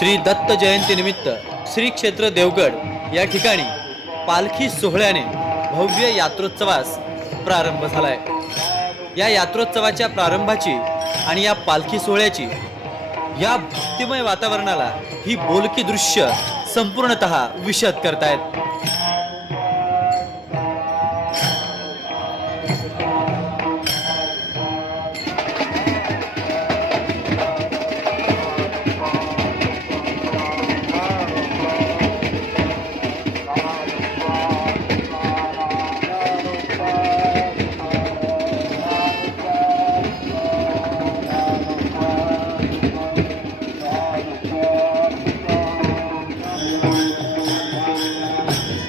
श्री दत्त जयंतीनिमित्त श्री क्षेत्र देवगड या ठिकाणी पालखी सोहळ्याने भव्य यात्रोत्सवास प्रारंभ झाला आहे या यात्रोत्सवाच्या प्रारंभाची आणि या पालखी सोहळ्याची या भक्तिमय वातावरणाला ही बोलकी दृश्य संपूर्णतः विशद करतायत.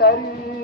Cari.